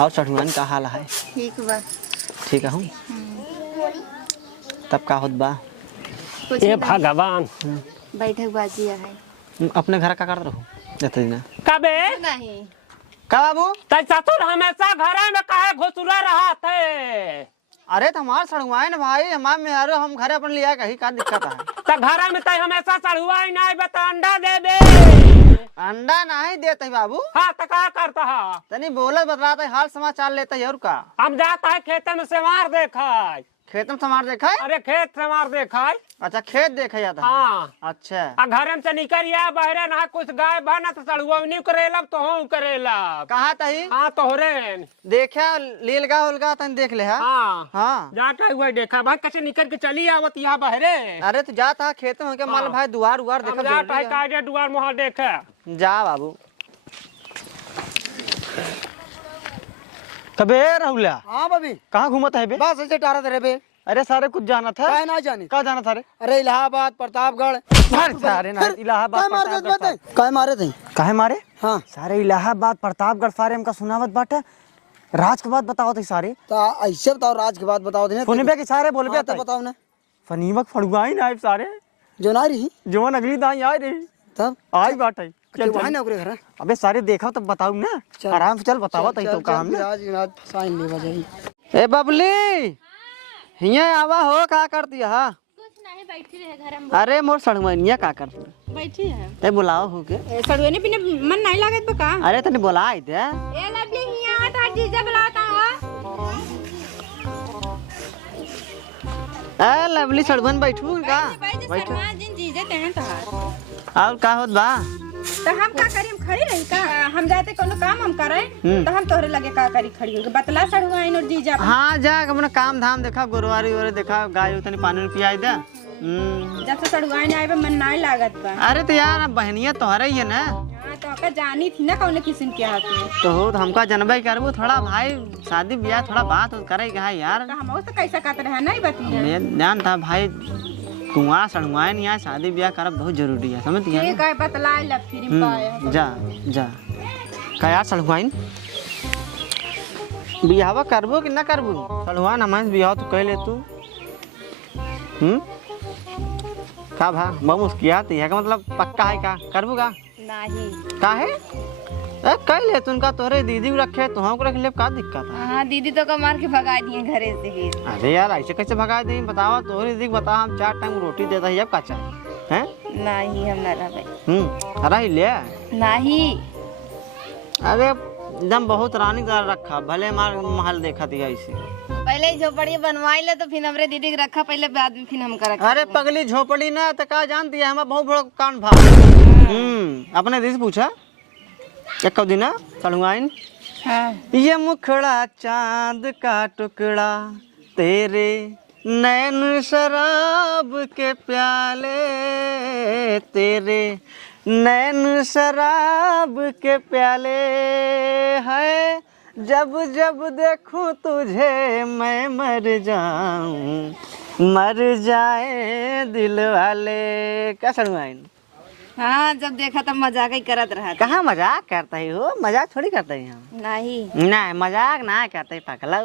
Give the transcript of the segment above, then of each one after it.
और सठुआन का हाल है? ठीक बा। ठीक है हूँ। तब का होत बा? ए भगवान बैठक बाजी है। अपने घर का कर रहो जते दिन कबे नहीं का बाबू तै ससुर हमेशा घरे में काहे घुसुरा रहा थे? अरे तो हमार सड़ुआइन भाई हमार मेहरो हम घरे अपन लिया कहीं का दिक्कत है? त घरे में तै हमेशा सड़ुआ ही नहीं बता अंडा दे दे। अंडा नहीं देते बाबू। हाँ तो क्या करता है? तनी बोलत बतलाते हाल समाचार लेते और का? हम जाता है खेत में सेवार देखा। खेत में समार देखा? अरे खेत सेवार देखा। अच्छा खेत देखे जाता है। हाँ अच्छा आ घर में से निकल या बहरे ना कुछ गाय बना तो सड़ुआ नहीं करेला तो हम करेला। कहा तही? हाँ तोहरे देखा लीलगा उलगा तन देख ले है? हाँ हाँ जाता हुआ देखा भाई कैसे निकल के चली आवत यहाँ बहरे। अरे तो जा था खेत में माल हाँ। भाई दुआर उआर हम देखा जाता है जरूरी काजे दुआर मोहर देखे। है। जा बाबू कबे राहुला। हाँ भाभी कहाँ घूमत है बे? बस ऐसे टारा थे बे। अरे सारे कुछ जाना था। काहे ना जाने? कहाँ जाना था रे? अरे इलाहाबाद प्रतापगढ़। सारे ना इलाहाबाद काय मारे प्रतापगढ़ थे? काय मारे थे? काहे मारे? हाँ सारे इलाहाबाद प्रतापगढ़ सारे हमका सुनावत बाटे। राज के बात बताओ थे सारे। तो ऐसे बताओ राज के बात बताओ थे। सुनबे के सारे बोलबे हाँ, तो त बताओ ना। फनीमक फड़ुआई ना सारे जो ना रही जवन अगली दाई आई रही तब आई बाटे। चल वहाँ ना ओकरे घर। अबे सारे देखा तब बताऊ ना। चल। आराम से चल बताओ तई तो काम ना। राज राज फसाइन ले बजाई। ए बबली हिया आवा हो का करती है? कुछ नहीं बैठी रहे घर में। अरे मोर सड़ुआनिया का करती? बैठी है। ते बुलाओ हो के। सड़ुआने पीने मन नहीं लागत बका। अरे तने बुलाई दे। ए लवली हिया तो जीजा बुलाता हो। ए लवली सड़ुआन बैठू का? बैठ जिन जीजा तेहन तो। और का होत बा? तो हम का करी? हम खड़ी रही का? हम जाते कोनो काम हम करे तो हम तोहरे लगे का करी खड़ी होके बतला सड़ुआइन और जीजा। हाँ जा अपना काम धाम देखा गोरवारी वोरे देखा गाय तनी पानी में पियाई दे। जब से सड़ुआइन आए मन नहीं लागत बा। अरे तो यार बहनिया तोहरे ही है ना। हाँ तो का जानी थी ना कौन किस्म के हाथ में। तो हो तो हमका जनबे करबू थोड़ा भाई शादी ब्याह थोड़ा बात करे के है यार। तो हम तो कैसा कात रहा नहीं बती है। मैं ध्यान था भाई कुआं सड़ुआइन यहाँ शादी ब्याह करब बहुत जरूरी है समझ गया? ठीक है बतला लब फिर पाए। जा जा का यार सड़ुआइन बियाहवा करबो कि ना करबो? सड़ुआइन हमारे बियाह तो कह ले तू। का भा बहुत मुस्कियात है का मतलब पक्का है का करबू का? नहीं का है? ए कह ले तुनका तोरे दीदी रखे तो हम रख ले का दिक्कत है? हाँ दीदी तो का मार के भगा दिए घरे से फिर। अरे यार ऐसे कैसे भगा दे बतावा तोरे दीदी बता हम 4 टाइम रोटी देता है अब का चाहिए हैं? नहीं हम ना रहे। अरे ले नहीं। अरे एकदम बहुत रानी दार रखा भले मार महल देखा दिया इसे। पहले झोपड़ी बनवाई ले तो फिर हमरे दीदी के रखा पहले बाद में फिर हम कर। अरे पगली झोपड़ी ना तो का जानती है हमें बहुत बड़ा कान भा। अपने दीदी से पूछा एक दिन सड़ुआइन हाँ ये मुखड़ा चांद का टुकड़ा तेरे नैन शराब के प्याले तेरे नैन शराब के प्याले है जब जब देखूं तुझे मैं मर जाऊं मर जाए दिल वाले। क्या सड़ुआइन? हाँ जब देखा तब मजाक ही करत रहा। कहाँ मजाक करता है हो? मजाक थोड़ी करते हैं हम। नहीं नहीं मजाक ना करते पागला।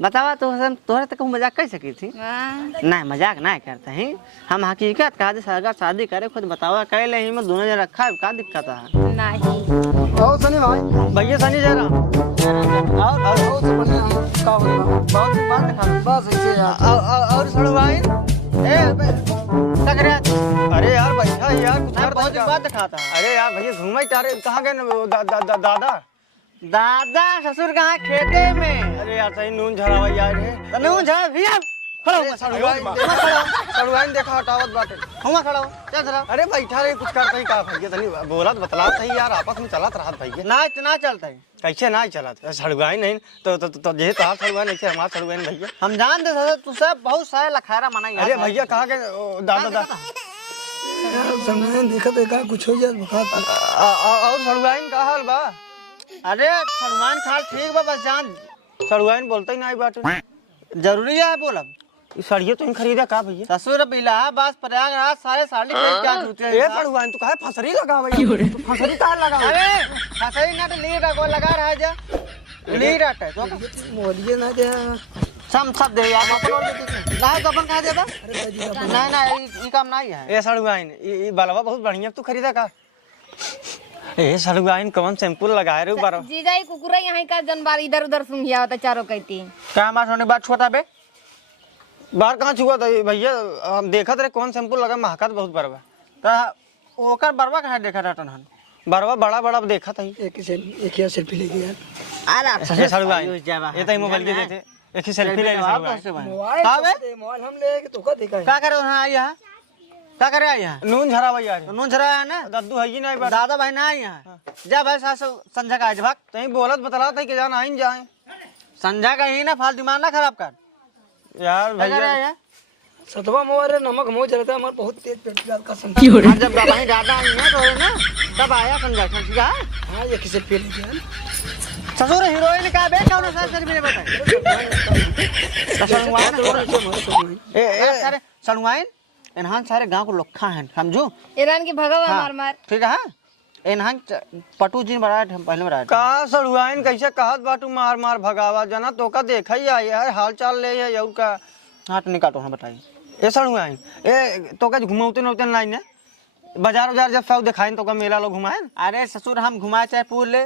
बतावा तो हम तोहरे तक मजाक कर सकी थी? हाँ। नहीं मजाक ना करते हैं हम हकीकत कहा अगर शादी करे खुद बतावा कह ले में दोनों जन रखा है का दिक्कत है? नहीं। आओ सनी भाई। भैया सनी जरा और से बढ़िया का होगा? बहुत बात दिखा बस ऐसे यार। और सड़ुआइन अरे यार बैठा यार कुछ कर बहुत बात दिखाता है। अरे यार भैया घूमे तारे कहाँ गए दादा? दादा ससुर कहाँ? खेते में। अरे यार सही नून झड़ा यार है नून झड़ा भैया सड़ुआइन देखा हटावत बाटे हुआ खड़ा हो क्या जरा? अरे बैठा रे कुछ करता ही का भैया तनी बोलत बतला सही यार आपस में चलत रहा भैया ना इतना चलता है कैसे ना चलत सड़ुआइन नहीं तो जे तार सड़ुआइन नहीं हमारा सड़ुआइन भैया हम जानते थे तू सब बहुत सारे लखारा मनाई। अरे भैया कहाँ के दादा समय देखा देखा कुछ हो जाए बुखार। और सड़ुआइन का हाल बा? अरे सड़ुआइन खाल ठीक बा बस जान सड़ुआइन बोलते ही नहीं बाटे जरूरी है बोलब। सड़िए तुम खरीदा का भैया? ससुर इलाहाबाद प्रयागराज सारे साड़ी क्या जूते ए सड़ुआइन तू काहे फसरी लगा भैया? तू फसरी का लगा? अरे फसरी ना तो लीगा को लगा रहा है जा ली डाटे तो मोलिए ना दे सब दे यार ना तो अपन कहा देबा अरे दादी का ना ना ई काम नहीं है। ए सड़ुआइन ई बलवा बहुत बढ़िया तू खरीदा का। ए सड़ुआइन कौन शैम्पू लगाए रे बार जीजाई कुकुरा यहाँ का जनबार इधर उधर सुंघिया होता चारों कहती क्या मार होने बात छोटा बे बाहर कहाँ छुआ था भैया हम देखत रहे कौन शैम्पू लगा महकत बहुत बरवा तो ओकर बरवा कहाँ देखा था तनहन बरवा बड़ा बड़ा देखा था एक ही सेल्फी लेके यार अरे सड़ुआइन ये तो मोबाइल के देते एक ही सेल्फी ले मोबाइल मोबाइल हम ले के तो का देखा है क्या करे वहां आई है क्या करे आई है नून झरा भैया नून झरा है ना दद्दू है ही नहीं दादा भाई ना आई है जा भाई सास संजय का आज भाग तई बोलत बतला था कि जाना आइन जाए संजय का ही ना फालतू दिमाग ना खराब कर यार भैया सतवा मोबाइल नमक मुंह जलता है हमारा बहुत तेज पेट का कसम जब भाई दादा आई है तो ना तब आया संजय ठीक है हां ये किसे पे लेके यार ससुर हीरोइन का बे कौन सा सर मेरे बताए ए सारे सलवाइन इन्हां सारे गांव को लोखा हैं समझो ईरान की भगवा मार मार ठीक है इन्हां पटू जी बड़ा पहले बड़ा का सलवाइन कैसे कहत बाटू मार मार भगावा जना तो का देखा ही आई है हाल चाल ले है यऊ का हाथ नहीं काटो हम बताइए ए सलवाइन ए तो का घुमाउते नौते नहीं ने बाजार जब सब दिखाएं तो का मेला लोग घुमाएं अरे ससुर हम घुमाए चाहे पूर ले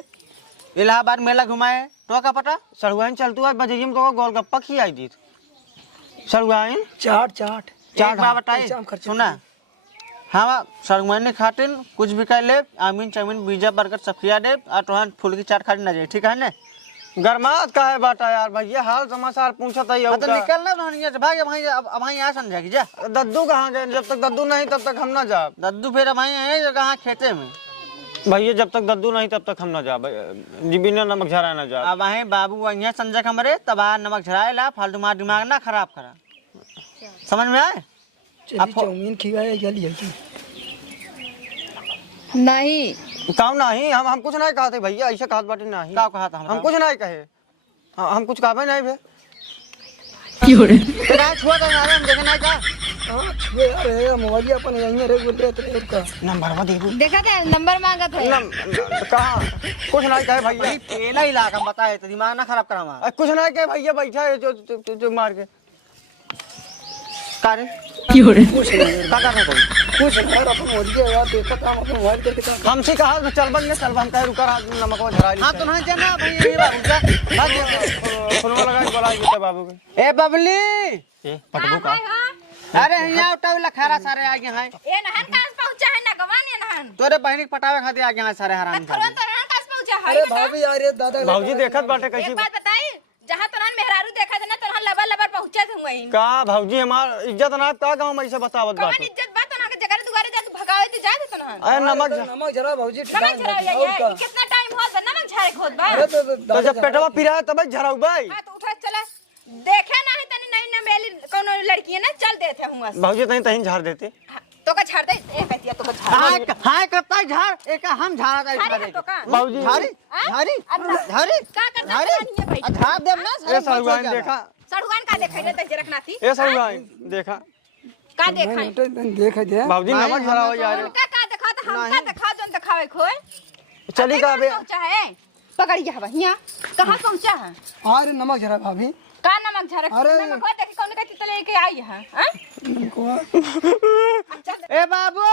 इलाहाबाद मेला घुमाए तो का पता सड़ुआइन चलतू है बजरिया में तो गोलगप्पा खिलाई दी सड़ुआइन चाट बार बताई सुना हाँ सड़ुआइन ने खातिन कुछ भी कर ले आमीन चामीन पिज्जा बर्गर सब खिया दे और तुहान फूल की चाट खाने ना जाए ठीक है ना गरमात का है बाटा यार भैया हाल समाचार पूछता है तो निकलना नहीं भाई अब भाई आ समझा कि जा दद्दू कहाँ गए जब तक दद्दू नहीं तब तक हम ना जा दद्दू फिर भाई है कहाँ खेते में भैया जब तक दद्दू नहीं तब तक हम ना जा जी बिना नमक झरा ना जा अब वहीं बाबू वहीं संजय कमरे तब नमक झराए ला फालतू मार दिमाग ना खराब करा समझ में आए आप चाउमीन खिलाया जल्दी जल्दी नहीं कहो नहीं हम कुछ नहीं कहते भैया ऐसे कहत बाटे नहीं का कहा था हम कुछ नहीं कहे हम कुछ कहबे नहीं भे तेरा छुआ तो ना हम देखे नहीं का हां छुए अरे मोबाइल अपन यहीं रे बोल रहे थे का नंबर में देखो देखा था नंबर मांगा था कहां कुछ नहीं कहे भैया पहला इलाका बताए तो दिमाग ना खराब करा हमारा कुछ नहीं कहे भैया बैठा है जो मार के कारे कुछ नहीं का करना कोई कुछ यार अपन मोबाइल यार देखा था अपन मोबाइल करके था हमसे कहा चल बन चल हम कहे रुका नमक में झरा हां तो नहीं जाना भैया ये बाबू का फोन लगा के बोला बेटा बाबू के ए बबली ए पटबू का अरे यहाँ उठावे खैरा सारे आ गए हैं ए नहन कास पहुंचा है ना गवान ये नहन तोरे बहनी के पटावे खातिर आ गए हैं सारे हराम तुरंत नहन कास पहुंचा है अरे भाभी यार ये दादा भाऊजी देखत बाटे कैसी एक बात बताई जहां तुरंत मेहरारू देखा था ना तुरंत लबर लबर पहुंचा थे वहीं का भाऊजी हमार इज्जत ना का गांव में ऐसे बतावत कौन बाटे इज्जत बात ना के जगह दुआरे जा तू भगावे तो जा दे तुरंत अरे नमक जरा भाऊजी नमक झरा ये कितना टाइम हो नमक झरे खोद बा अरे तो जब पेटवा पिरा तब झराऊ भाई हां तो उठा चला देखे ना है तनी नहीं ना मेली कोनो लड़की है ना चल देते हुआ भाऊजी तहीं तहीं झाड़ देते तो का छाड़ दे ए कहतिया तो का छाड़ हां करता झाड़ एक हम झाड़ा का झाड़ी तो का भाऊजी झाड़ी झाड़ी झाड़ी का करता है ये भाई झाड़ देम ना अरे सड़ुआइन देखा सड़ुआन का देखे ले तज रखना थी ए सड़ुआइन देखा का देखाई देख दे भाऊजी नमक झराओ यार का देखा तो हम का देखा जोन दिखावे खोए चली का बे पहुंचा है पकड़िए हवा यहाँ कहां पहुंचा है अरे नमक जरा भाभी का नमक झरक अरे। नमक हो देखी कौन कहती तो लेके आई है हैं ए बाबू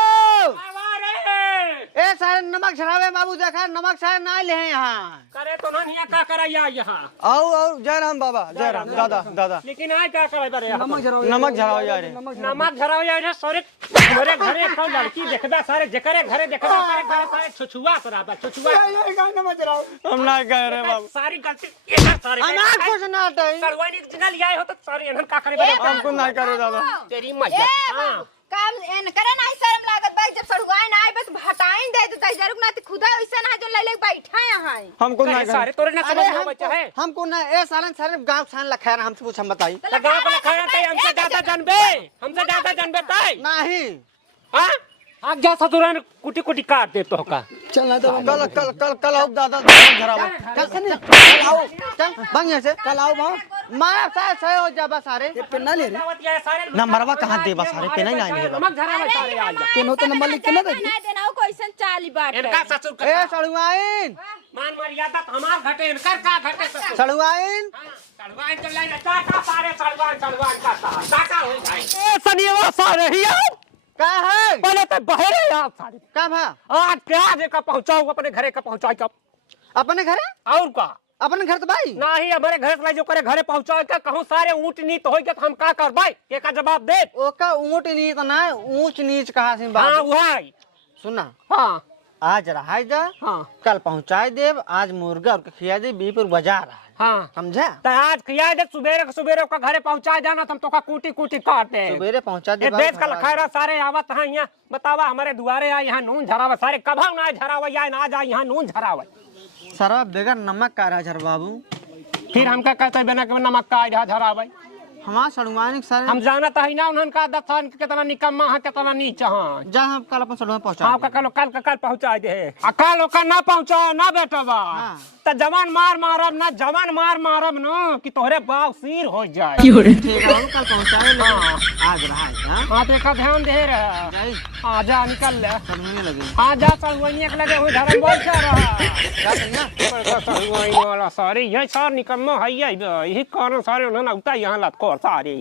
ए सारे नमक झरावे बाबू देखा नमक सारे ना ले हैं यहाँ करे तो नहीं का करैया यहाँ आओ जय राम बाबा जय राम दादा लेकिन आय क्या करे बरे नमक जरा नमक झराओ यार नमक झराओ यार सारे घरे घरे सब लड़की देखदा सारे जकरे घरे देखदा सारे घरे सारे छुछुआ कराबा छुछुआ ये का नमक जरा हम ना कह रहे बाबू सारी गलती ये सारे हमार कुछ ना तई सड़वानी जिंगल आए हो तो सारे एहन का करे बरे हमको ना करे दादा तेरी मजा हां काम एन करे ना शर्म लागत भाई जब सड़ुआइन आए बस हटाइन दे तो जरूर ना खुदा वैसा ना जो ले ले बैठा यहाँ हमको ना सारे तोरे ना समझ में बच्चा है हमको ना ए सालन सारे गांव छान लखा है हमसे पूछ हम बताई तो गांव को लखा तई हमसे ज्यादा जानबे तई नहीं हां आग जा ससुरान कुटी कुटी काट दे तो का चल ना तो कल आओ दादा झरावा कल आओ चल बंग से कल आओ मारा सारे सही हो जा बस सारे ये पेन ना ले रे नंबरवा कहाँ दे बस सारे पेन ही नहीं है नमक झरा में सारे आ जा पेन हो तो नंबर लिख के ना दे ना देना कोई सन चाली बाट इनका ससुर ए का सड़ुआइन मान मर्यादा तो हमार घटे इनकर का घटे सड़ुआइन सड़वान तो ले चाटा सारे सड़वान का टाटा हो जाए ए सनिया सारे ही का है पहले तो बहरे यार सारे का भा आज क्या दे का पहुंचाऊं अपने घरे का पहुंचाई कब अपने घरे और का अपने घर तो भाई नहीं हमारे घर से जो करे घरे पहुंचाए का कहूं सारे ऊंट नीच होई के तो हम का करबाई के का जवाब दे ओका ऊंट नीच ना ऊंच नीच कहाँ से हां बात वही सुना हां आज रहा जा हां कल पहुंचाए देव आज मुर्गा और खिया दे बीपुर बाजार रहा हां समझा तो आज किया दे सुबेरे का घरे पहुंचा जाना तुम तो का कूटी कूटी काटे सवेरे पहुंचा दे ये देश का लखायरा सारे आवत हैं यहाँ बतावा हमारे दुआरे आ यहाँ नून झरावा सारे कभा ना झरावा या ना जा यहाँ नून झरावा सरवा बेगर नमक का रहा झर बाबू फिर हमका कहते बिना के नमक का आज झरावा हमारा सड़ुआइन सर हम जानता है ना उन्हन का दफन कितना निकम्मा है कितना नीच है जा हम कल अपन सड़ुआ पहुंचा हाँ कल पहुंचा दे कल ओका ना पहुंचाओ ना बेटवा हाँ। तो जवान मार मारब ना जवान मार मारब ना कि तोहरे बाप सिर हो जाए ठीक है हम कल पहुंचाए हाँ। आज रहा है हाँ तो ध्यान दे रहा जाई हाँ जा निकल ले सड़ुआइन लगे हाँ जा सड़ुआइया के लगे हुए धर्म बोल क्या रहा जा कहिया सड़ुआइया वाला सारे यही सार निकम्मा है यही कारण सारे उन्होंने उता यहाँ लत को सारे